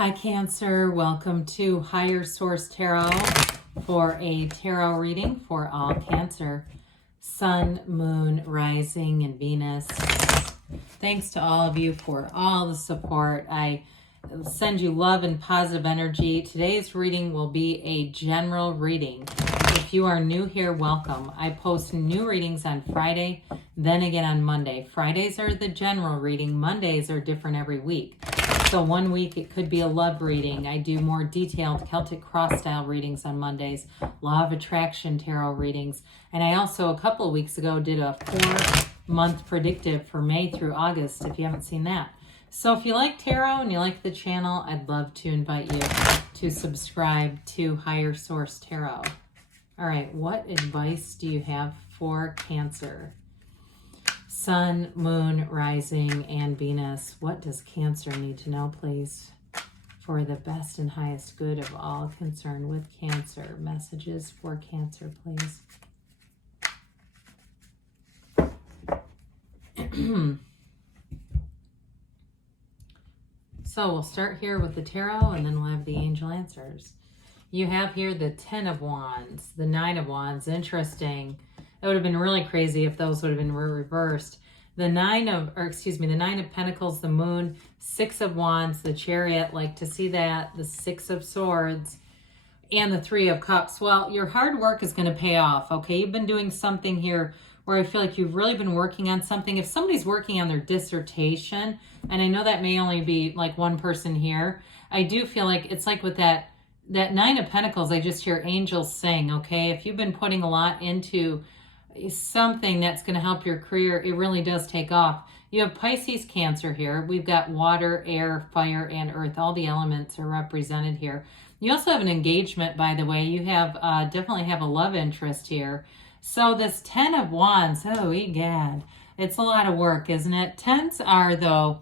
Hi Cancer, welcome to Higher Source Tarot for a tarot reading for all Cancer, Sun, Moon, Rising, and Venus. Thanks to all of you for all the support. I send you love and positive energy. Today's reading will be a general reading. If you are new here, welcome. I post new readings on Friday, then again on Monday. Fridays are the general reading. Mondays are different every week. So one week it could be a love reading. I do more detailed Celtic cross style readings on Mondays, Law of Attraction tarot readings. And I also, a couple of weeks ago, did a 4-month predictive for May through August, if you haven't seen that. So if you like tarot and you like the channel, I'd love to invite you to subscribe to Higher Source Tarot. All right, what advice do you have for Cancer? Sun, Moon, Rising, and Venus. What does Cancer need to know, please? For the best and highest good of all concerned with Cancer. Messages for Cancer, please. So we'll start here with the tarot and then we'll have the angel answers. You have here the 10 of Wands, the 9 of Wands. Interesting. It would have been really crazy if those would have been reversed. The 9 of Pentacles, the Moon, 6 of Wands, the Chariot, like to see that, the 6 of Swords, and the 3 of Cups. Well, your hard work is going to pay off, okay? You've been doing something here where I feel like you've really been working on something. If somebody's working on their dissertation, and I know that may only be like one person here, I do feel like it's like with that 9 of Pentacles, I just hear angels sing, okay? If you've been putting a lot into something that's going to help your career, it really does take off. You have Pisces, Cancer here. We've got water, air, fire, and earth. All the elements are represented here. You also have an engagement, by the way. You have definitely have a love interest here. So this 10 of Wands, oh, egad, it's a lot of work, isn't it? 10s are, though,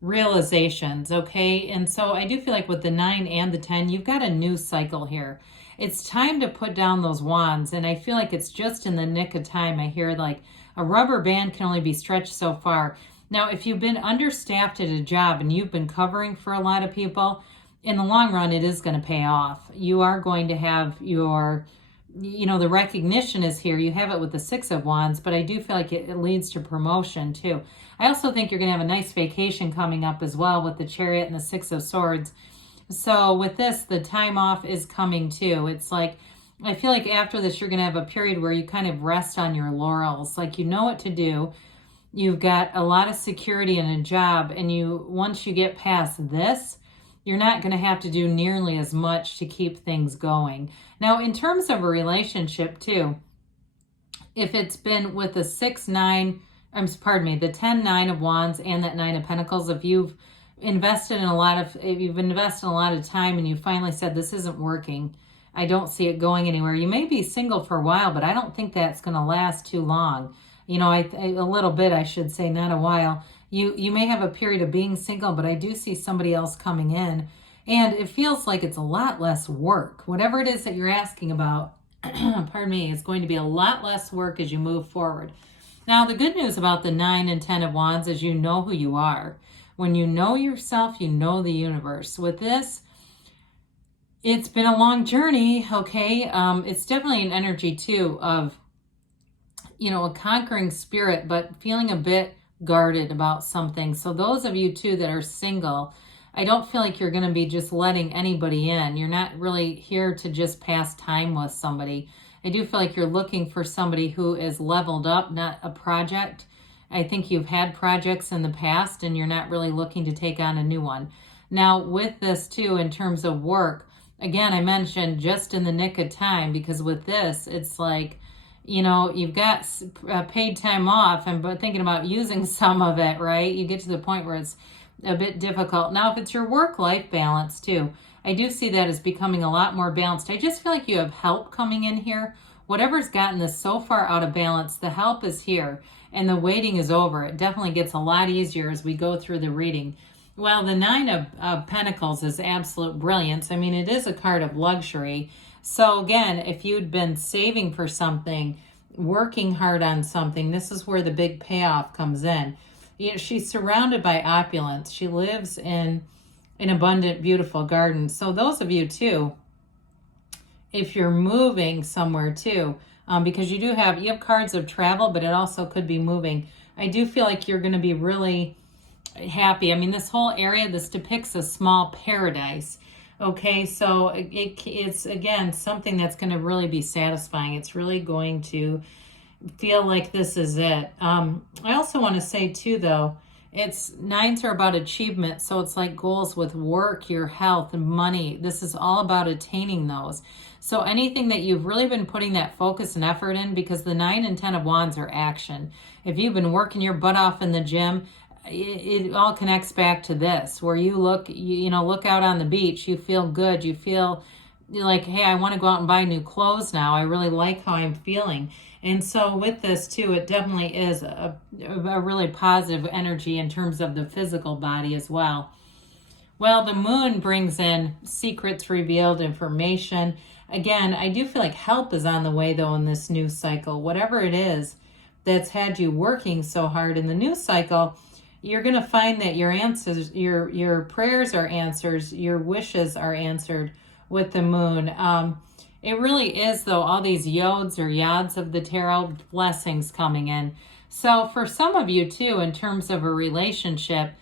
realizations, okay? And so I do feel like with the 9 and the 10, you've got a new cycle here. It's time to put down those wands, and I feel like it's just in the nick of time. I hear like a rubber band can only be stretched so far. Now, if you've been understaffed at a job and you've been covering for a lot of people, in the long run, it is going to pay off. You are going to have your, the recognition is here. You have it with the 6 of Wands, but I do feel like it leads to promotion too. I also think you're going to have a nice vacation coming up as well with the Chariot and the 6 of Swords. So with this, the time off is coming too. It's like, I feel like after this, you're going to have a period where you kind of rest on your laurels. Like you know what to do. You've got a lot of security in a job. And once you get past this, you're not going to have to do nearly as much to keep things going. Now, in terms of a relationship too, if it's been with the 10, 9 of Wands and that 9 of Pentacles, if you've invested in a lot of time and you finally said, this isn't working, I don't see it going anywhere. You may be single for a while, but I don't think that's going to last too long. A little bit, I should say, not a while. You may have a period of being single, but I do see somebody else coming in, and it feels like it's a lot less work. Whatever it is that you're asking about, pardon me, is going to be a lot less work as you move forward. Now, the good news about the 9 and 10 of Wands is you know who you are. When you know yourself, you know the universe. With this, it's been a long journey, okay? It's definitely an energy, too, of, a conquering spirit, but feeling a bit guarded about something. So those of you, too, that are single, I don't feel like you're going to be just letting anybody in. You're not really here to just pass time with somebody. I do feel like you're looking for somebody who is leveled up, not a project. I think you've had projects in the past and you're not really looking to take on a new one. Now, with this too, in terms of work, again, I mentioned just in the nick of time, because with this, it's like, you've got paid time off and but thinking about using some of it, right? You get to the point where it's a bit difficult. Now, if it's your work-life balance too, I do see that as becoming a lot more balanced. I just feel like you have help coming in here. Whatever's gotten this so far out of balance, the help is here and the waiting is over. It definitely gets a lot easier as we go through the reading. Well, the 9 of Pentacles is absolute brilliance. I mean, it is a card of luxury. So again, if you'd been saving for something, working hard on something, this is where the big payoff comes in. She's surrounded by opulence. She lives in an abundant, beautiful garden. So those of you too, if you're moving somewhere too, because you have cards of travel, but it also could be moving. I do feel like you're going to be really happy. I mean, this whole area, this depicts a small paradise. Okay, so it's again something that's going to really be satisfying. It's really going to feel like this is it. I also want to say too, though, it's nines are about achievement. So it's like goals with work, your health, and money. This is all about attaining those. So anything that you've really been putting that focus and effort in, because the 9 and 10 of wands are action. If you've been working your butt off in the gym, it all connects back to this, where you look out on the beach, you feel good, you feel like, hey, I want to go out and buy new clothes now. I really like how I'm feeling. And so with this too, it definitely is a really positive energy in terms of the physical body as well. Well, the moon brings in secrets revealed, information. Again, I do feel like help is on the way though in this new cycle. Whatever it is that's had you working so hard in the new cycle, you're going to find that your answers, your prayers are answers, your wishes are answered with the moon. It really is, though, all these yods or yads of the tarot, blessings coming in. So for some of you, too, in terms of a relationship,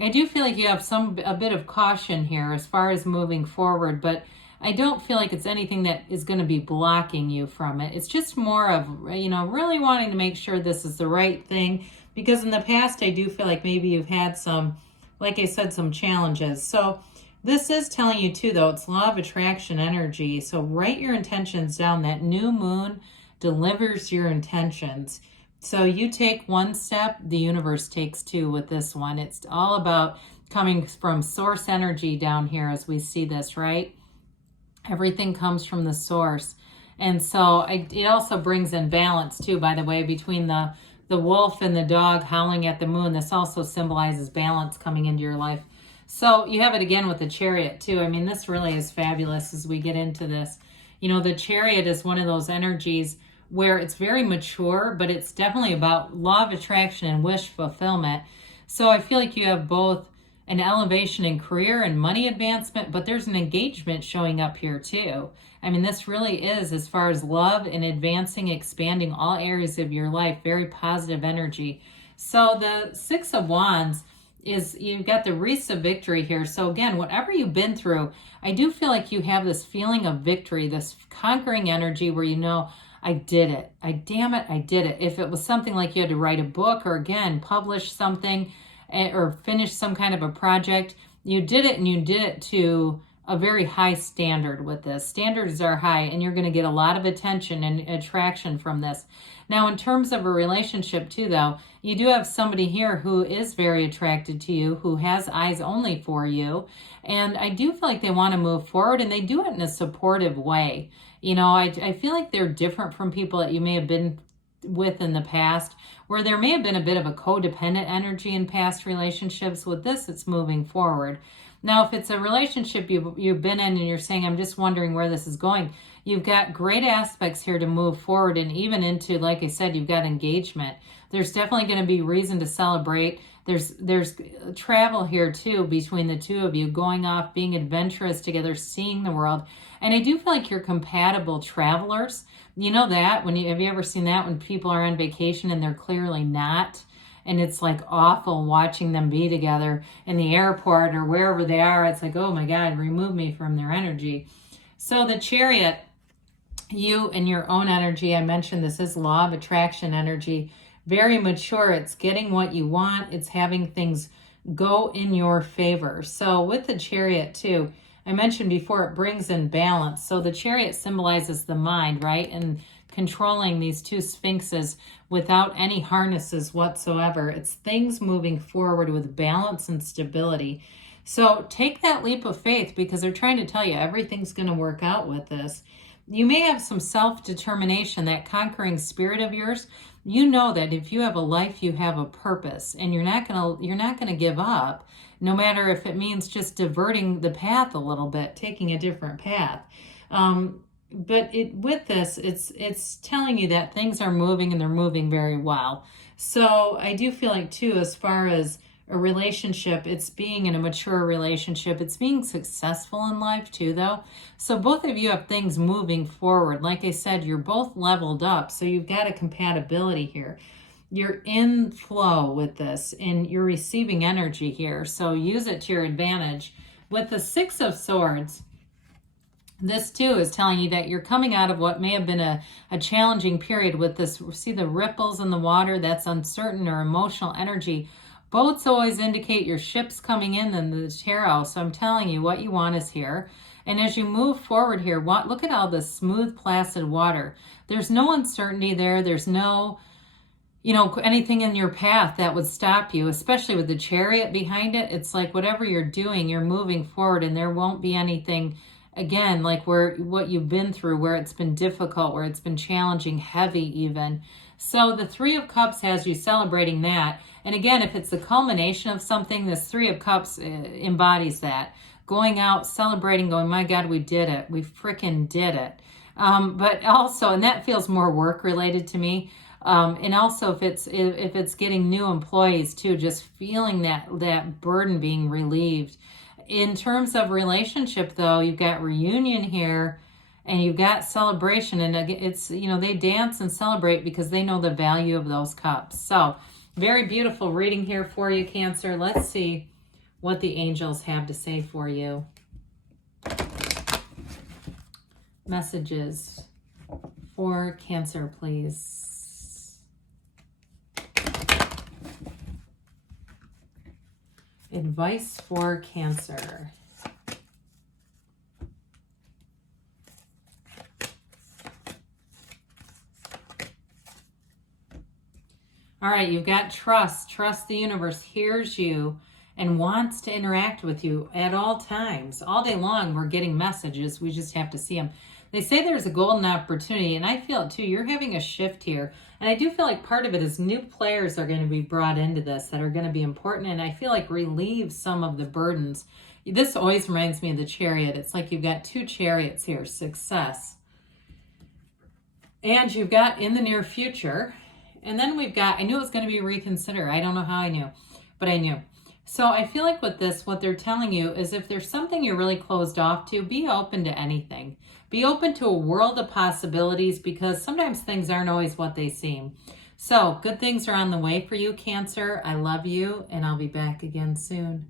I do feel like you have a bit of caution here as far as moving forward, but I don't feel like it's anything that is going to be blocking you from it. It's just more of, really wanting to make sure this is the right thing, because in the past, I do feel like maybe you've had some, like I said, some challenges. So this is telling you too, though, it's law of attraction energy. So write your intentions down. That new moon delivers your intentions. So you take one step, the universe takes two with this one. It's all about coming from source energy down here as we see this, right? Everything comes from the source. And so it also brings in balance too, by the way, between the wolf and the dog howling at the moon. This also symbolizes balance coming into your life. So you have it again with the Chariot too. I mean, this really is fabulous as we get into this. The Chariot is one of those energies where it's very mature, but it's definitely about law of attraction and wish fulfillment. So I feel like you have both an elevation in career and money advancement, but there's an engagement showing up here too. I mean, this really is, as far as love and advancing, expanding all areas of your life, very positive energy. So the 6 of Wands is, you've got the wreaths of victory here. So again, whatever you've been through, I do feel like you have this feeling of victory, this conquering energy where I did it. I did it. If it was something like you had to write a book or again, publish something or finish some kind of a project, you did it, and you did it to a very high standard with this. Standards are high, and you're going to get a lot of attention and attraction from this. Now, in terms of a relationship too, though, you do have somebody here who is very attracted to you, who has eyes only for you. And I do feel like they want to move forward, and they do it in a supportive way. I feel like they're different from people that you may have been with in the past, where there may have been a bit of a codependent energy in past relationships. With this, it's moving forward. Now, if it's a relationship you've been in and you're saying, I'm just wondering where this is going, you've got great aspects here to move forward, and even into, like I said, you've got engagement. There's definitely going to be reason to celebrate. There's travel here too between the two of you, going off, being adventurous together, seeing the world. And I do feel like you're compatible travelers. You know that have you ever seen that when people are on vacation and they're clearly not? And it's like awful watching them be together in the airport or wherever they are. It's like, oh my God, remove me from their energy. So the Chariot, you and your own energy, I mentioned this is law of attraction energy, very mature. It's getting what you want. It's having things go in your favor. So with the Chariot too, I mentioned before, it brings in balance. So the Chariot symbolizes the mind, right? And controlling these two sphinxes without any harnesses whatsoever. It's things moving forward with balance and stability. So take that leap of faith, because they're trying to tell you everything's going to work out with this. You may have some self-determination, that conquering spirit of yours. You know that if you have a life, you have a purpose, and you're not going to give up, no matter if it means just diverting the path a little bit, taking a different path. But with this, it's telling you that things are moving, and they're moving very well. So I do feel like too, as far as a relationship. It's being in a mature relationship. It's being successful in life too, though. So both of you have things moving forward. Like I said, you're both leveled up. So you've got a compatibility here. You're in flow with this and you're receiving energy here. So use it to your advantage. With the Six of Swords, this too is telling you that you're coming out of what may have been a challenging period with this. See the ripples in the water? That's uncertain or emotional energy. Boats always indicate your ship's coming in the tarot. So I'm telling you, what you want is here. And as you move forward here, look at all the smooth, placid water. There's no uncertainty there. There's no, anything in your path that would stop you, especially with the Chariot behind it. It's like whatever you're doing, you're moving forward, and there won't be anything, again, like what you've been through, where it's been difficult, where it's been challenging, heavy even. So the Three of Cups has you celebrating that. And again, if it's the culmination of something, this Three of Cups embodies that. Going out, celebrating, going, my God, we did it. We freaking did it. But also, and that feels more work related to me. And also if it's getting new employees too, just feeling that burden being relieved. In terms of relationship though, you've got reunion here and you've got celebration, and it's, they dance and celebrate because they know the value of those cups. So very beautiful reading here for you, Cancer. Let's see what the angels have to say for you. Messages for Cancer, please. Advice for Cancer. All right, you've got trust. Trust the universe hears you and wants to interact with you at all times. All day long, we're getting messages. We just have to see them. They say there's a golden opportunity, and I feel it too. You're having a shift here. And I do feel like part of it is new players are going to be brought into this that are going to be important, and I feel like relieve some of the burdens. This always reminds me of the Chariot. It's like you've got two chariots here, success. And you've got in the near future. And then we've got, I knew it was going to be reconsider. I don't know how I knew, but I knew. So I feel like with this, what they're telling you is if there's something you're really closed off to, be open to anything. Be open to a world of possibilities, because sometimes things aren't always what they seem. So good things are on the way for you, Cancer. I love you, and I'll be back again soon.